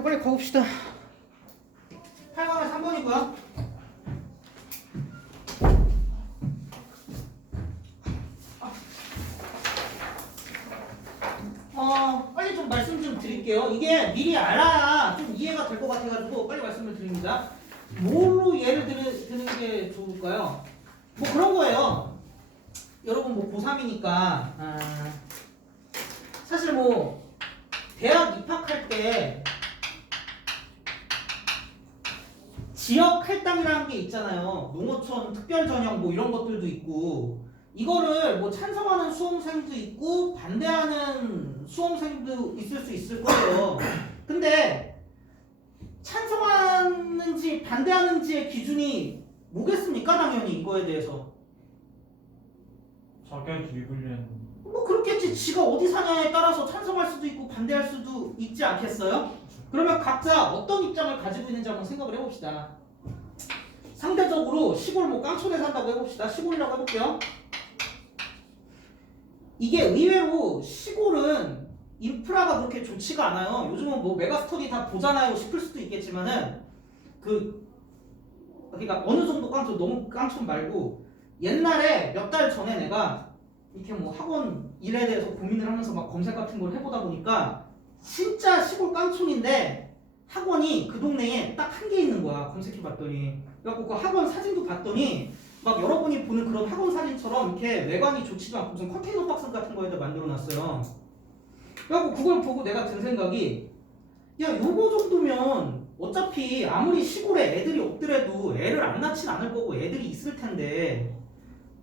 빨리 가봅시다. 8번에 3번이고요. 빨리 좀 말씀 좀 드릴게요. 이게 미리 알아야 좀 이해가 될 것 같아가지고 빨리 말씀을 드립니다. 뭘로 예를 드는 게 좋을까요? 뭐 그런 거예요. 여러분 뭐 고3이니까 사실 뭐 대학 입학할 때 지역 할당이라는 게 있잖아요. 농어촌 특별 전형 뭐 이런 것들도 있고, 이거를 뭐 찬성하는 수험생도 있고 반대하는 수험생도 있을 수 있을 거예요. 근데 찬성하는지 반대하는지의 기준이 뭐겠습니까? 당연히 이거에 대해서 자기한테 입으려는 뭐 그렇겠지. 지가 어디 사냐에 따라서 찬성할 수도 있고 반대할 수도 있지 않겠어요? 그러면 각자 어떤 입장을 가지고 있는지 한번 생각을 해봅시다. 상대적으로 시골 뭐 깡촌에 산다고 해봅시다. 시골이라고 해볼게요. 이게 의외로 시골은 인프라가 그렇게 좋지가 않아요. 요즘은 뭐 메가스터디 다 보잖아요 싶을 수도 있겠지만은 그러니까 어느 정도 깡촌, 너무 깡촌 말고 옛날에 몇 달 전에 내가 이렇게 뭐 학원 일에 대해서 고민을 하면서 막 검색 같은 걸 해보다 보니까 진짜 시골 깡촌인데 학원이 그 동네에 딱 한 개 있는 거야. 검색해봤더니. 그래갖고 그 학원 사진도 봤더니 막 여러분이 보는 그런 학원 사진처럼 이렇게 외관이 좋지도 않고 무슨 컨테이너 박스 같은 거에다 만들어놨어요. 그래갖고 그걸 보고 내가 든 생각이, 야 요거 정도면 어차피 아무리 시골에 애들이 없더라도 애를 안 낳진 않을 거고 애들이 있을 텐데,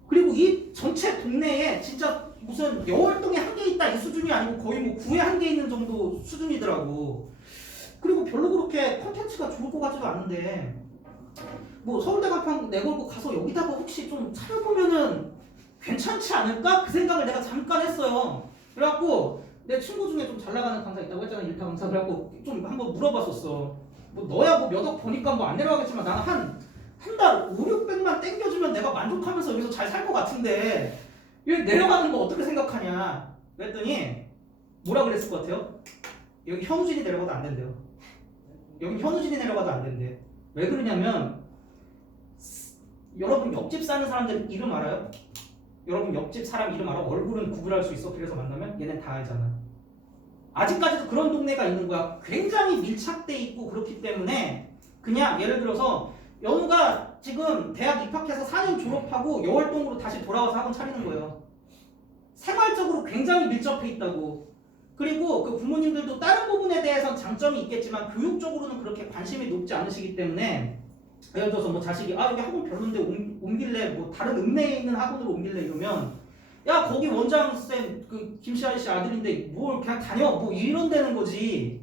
그리고 이 전체 동네에 진짜 무슨 여월동에 한 개 있다 이 수준이 아니고 거의 뭐 구에 한 개 있는 정도 수준이더라고. 그리고 별로 그렇게 컨텐츠가 좋을 것 같지도 않은데 뭐 서울대 간판 내걸고 가서 여기다가 혹시 좀 차려보면은 괜찮지 않을까? 그 생각을 내가 잠깐 했어요. 그래갖고 내 친구 중에 좀 잘 나가는 강사 있다고 했잖아. 일타 강사. 그래갖고 좀 한번 물어봤었어. 뭐 너야 뭐 몇 억 버니까 뭐 안 내려가겠지만 나는 한 달 5, 600만 땡겨주면 내가 만족하면서 여기서 잘 살 것 같은데 여기 내려가는 거 어떻게 생각하냐 그랬더니 뭐라 그랬을 것 같아요? 여기 현우진이 내려가도 안 된대요. 여기 현우진이 내려가도 안 된대. 왜 그러냐면 여러분 옆집 사는 사람들 이름 알아요? 여러분 옆집 사람 이름 알아? 얼굴은 구분할 수 있어. 그래서 만나면 얘는 다 알잖아. 아직까지도 그런 동네가 있는 거야. 굉장히 밀착돼 있고 그렇기 때문에 그냥 예를 들어서 연우가 지금 대학 입학해서 4년 졸업하고 여월동으로 다시 돌아와서 학원 차리는 거예요. 생활적으로 굉장히 밀접해 있다고. 그리고 그 부모님들도 다른 부분에 대해서는 장점이 있겠지만 교육적으로는 그렇게 관심이 높지 않으시기 때문에 예를 들어서 뭐 자식이 여기 학원 별론데 옮길래 뭐 다른 읍내에 있는 학원으로 옮길래 이러면 야 거기 원장쌤 그 김시아 씨 아들인데 뭘 그냥 다녀 뭐 이런 데는 거지.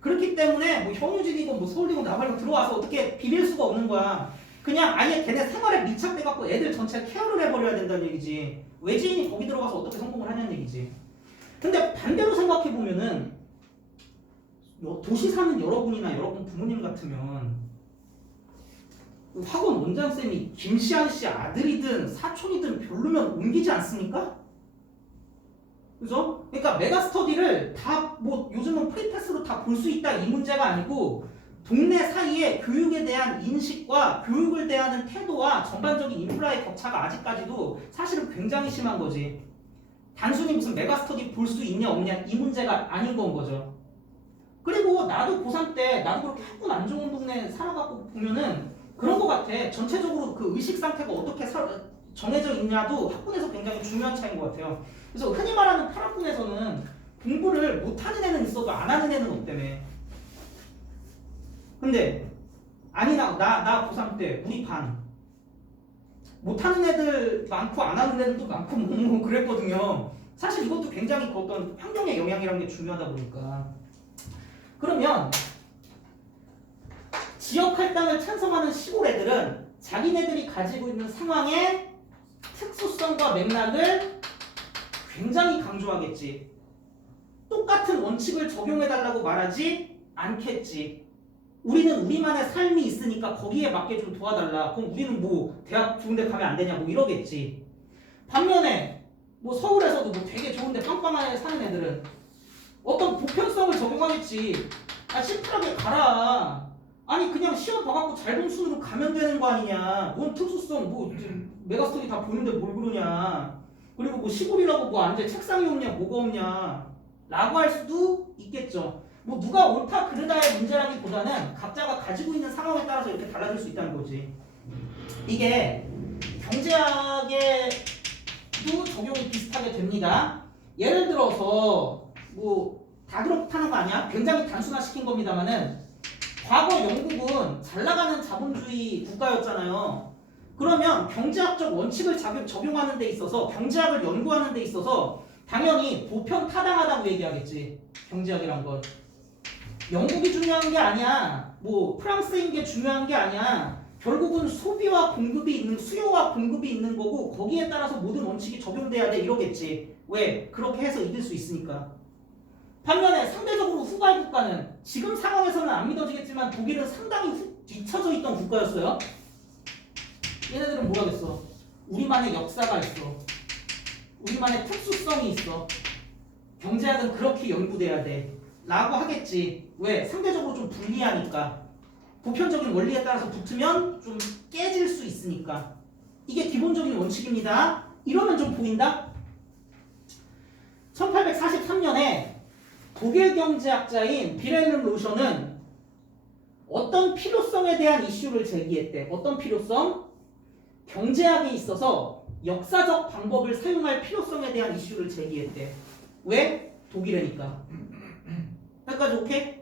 그렇기 때문에 뭐 현우진이고 뭐 서울대고 나발이고 들어와서 어떻게 비빌 수가 없는 거야. 그냥 아예 걔네 생활에 밀착돼 갖고 애들 전체 케어를 해버려야 된다는 얘기지. 외지인이 거기 들어가서 어떻게 성공을 하냐는 얘기지. 근데 반대로 생각해 보면은 도시 사는 여러분이나 여러분 부모님 같으면 학원 원장쌤이 김시안 씨 아들이든 사촌이든 별로면 옮기지 않습니까? 그죠? 그러니까 메가스터디를 다 뭐 요즘은 프리패스로 다 볼 수 있다 이 문제가 아니고 동네 사이에 교육에 대한 인식과 교육을 대하는 태도와 전반적인 인프라의 격차가 아직까지도 사실은 굉장히 심한 거지. 단순히 무슨 메가스터디 볼 수 있냐 없냐 이 문제가 아닌 건 거죠. 그리고 나도 고3 때 나도 그렇게 학군 안 좋은 동네 살아갖고 보면은 그런 거 같아. 전체적으로 그 의식 상태가 어떻게 정해져 있냐도 학군에서 굉장히 중요한 차이인 것 같아요. 그래서 흔히 말하는 파락군에서는 공부를 못하는 애는 있어도 안 하는 애는 없다며. 근데 아니 나 고3 때 우리 반 못하는 애들 많고 안 하는 애들도 많고 뭐 그랬거든요. 사실 이것도 굉장히 그 어떤 환경의 영향이라는 게 중요하다 보니까. 그러면 지역 할당을 찬성하는 시골 애들은 자기네들이 가지고 있는 상황의 특수성과 맥락을 굉장히 강조하겠지. 똑같은 원칙을 적용해달라고 말하지 않겠지. 우리는 우리만의 삶이 있으니까 거기에 맞게 좀 도와달라. 그럼 우리는 뭐 대학 좋은 데 가면 안 되냐 뭐 이러겠지. 반면에 뭐 서울에서도 뭐 되게 좋은데 빵빵하게 사는 애들은 어떤 보편성을 적용하겠지. 아 심플하게 가라. 아니 그냥 시험 봐갖고 잘 본 순으로 가면 되는 거 아니냐. 뭔 특수성 뭐 메가스터디 다 보는데 뭘 그러냐. 그리고 뭐 시골이라고 뭐 앉아 책상이 없냐 뭐가 없냐 라고 할 수도 있겠죠. 뭐 누가 옳다 그르다의 문제라기보다는 각자가 가지고 있는 상황에 따라서 이렇게 달라질 수 있다는 거지. 이게 경제학에도 적용이 비슷하게 됩니다. 예를 들어서 뭐 다 그렇다는 거 아니야? 굉장히 단순화시킨 겁니다만은 과거 영국은 잘 나가는 자본주의 국가였잖아요. 그러면 경제학적 원칙을 적용하는 데 있어서 경제학을 연구하는 데 있어서 당연히 보편 타당하다고 얘기하겠지. 경제학이란 건 영국이 중요한 게 아니야. 뭐 프랑스인 게 중요한 게 아니야. 결국은 소비와 공급이 있는 수요와 공급이 있는 거고 거기에 따라서 모든 원칙이 적용돼야 돼 이러겠지. 왜? 그렇게 해서 이길 수 있으니까. 반면에 상대적으로 후발 국가는 지금 상황에서는 안 믿어지겠지만 독일은 상당히 뒤처져 있던 국가였어요. 얘네들은 뭐라겠어? 우리만의 역사가 있어. 우리만의 특수성이 있어. 경제학은 그렇게 연구돼야 돼. 라고 하겠지. 왜? 상대적으로 좀 불리하니까. 보편적인 원리에 따라서 붙으면 좀 깨질 수 있으니까. 이게 기본적인 원칙입니다. 이러면 좀 보인다? 1843년에 독일 경제학자인 빌헬름 로션은 어떤 필요성에 대한 이슈를 제기했대. 어떤 필요성? 경제학에 있어서 역사적 방법을 사용할 필요성에 대한 이슈를 제기했대. 왜? 독일이니까. 여기까지 오케이?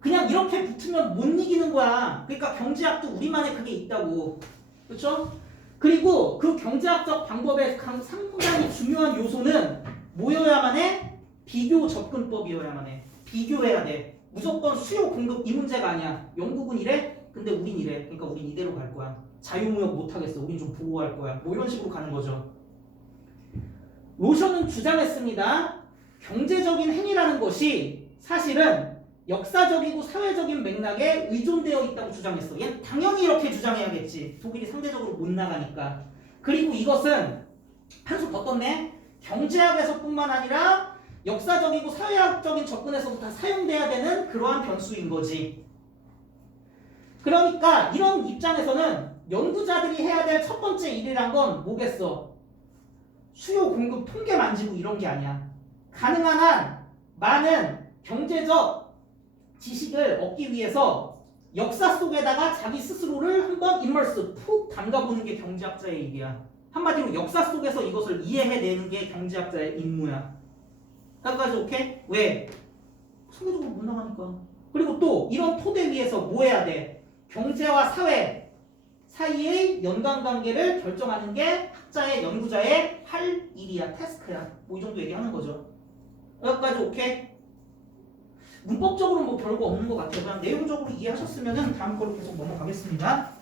그냥 이렇게 붙으면 못 이기는 거야. 그러니까 경제학도 우리만의 그게 있다고. 그렇죠? 그리고 그 경제학적 방법의 상당히 중요한 요소는 뭐여야만 해? 비교 접근법이어야만 해. 비교해야 돼. 무조건 수요 공급 이 문제가 아니야. 영국은 이래? 근데 우린 이래. 그러니까 우린 이대로 갈 거야. 자유무역 못하겠어. 우린 좀 보호할 거야. 뭐 이런 식으로 가는 거죠. 로션은 주장했습니다. 경제적인 행위라는 것이 사실은 역사적이고 사회적인 맥락에 의존되어 있다고 주장했어. 얘 당연히 이렇게 주장해야겠지. 독일이 상대적으로 못 나가니까. 그리고 이것은 한수 더 떴네. 경제학에서뿐만 아니라 역사적이고 사회학적인 접근에서도 다 사용돼야 되는 그러한 변수인 거지. 그러니까 이런 입장에서는 연구자들이 해야 될 첫 번째 일이란 건 뭐겠어? 수요 공급 통계 만지고 이런 게 아니야. 가능한 한 많은 경제적 지식을 얻기 위해서 역사 속에다가 자기 스스로를 한번 임머스 푹 담가보는 게 경제학자의 일이야. 한마디로 역사 속에서 이것을 이해해내는 게 경제학자의 임무야. 여기까지 오케이? 왜? 상대적으로 못 나가니까. 그리고 또 이런 토대 위에서 뭐 해야 돼? 경제와 사회 사이의 연관관계를 결정하는 게 학자의 연구자의 할 일이야. 태스크야. 뭐 이 정도 얘기하는 거죠. 여기까지 오케이? 문법적으로 뭐 별거 없는 것 같아요. 그냥 내용적으로 이해하셨으면 다음 걸로 계속 넘어가겠습니다.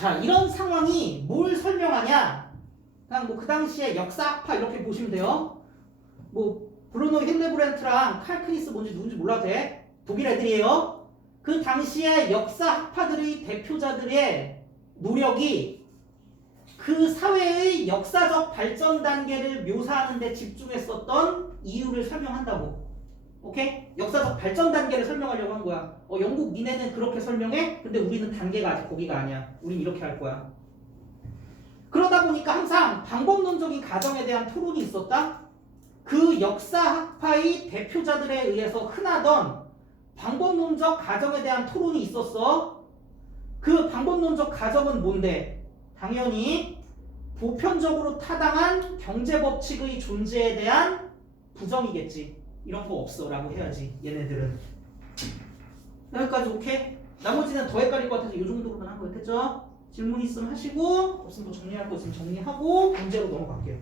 자, 이런 상황이 뭘 설명하냐? 그냥 뭐 그 당시에 역사학파 이렇게 보시면 돼요. 뭐 브루노 힐데브랜트랑 칼 크니스 뭔지 누군지 몰라도 돼. 독일 애들이에요. 그 당시에 역사학파들의 대표자들의 노력이 그 사회의 역사적 발전 단계를 묘사하는 데 집중했었던 이유를 설명한다고. 오케이? 역사적 발전 단계를 설명하려고 한 거야. 영국 니네는 그렇게 설명해? 근데 우리는 단계가 아직 거기가 아니야. 우린 이렇게 할 거야. 그러다 보니까 항상 방법론적인 가정에 대한 토론이 있었다. 그 역사학파의 대표자들에 의해서 흔하던 방법론적 가정에 대한 토론이 있었어. 그 방법론적 가정은 뭔데? 당연히 보편적으로 타당한 경제법칙의 존재에 대한 부정이겠지. 이런 거 없어 라고 해야지 얘네들은. 여기까지 오케이? 나머지는 더 헷갈릴 것 같아서 이 정도로만 한 거예요. 됐죠? 질문 있으면 하시고 없으면 뭐 정리할 거 있으면 정리하고 문제로 넘어갈게요.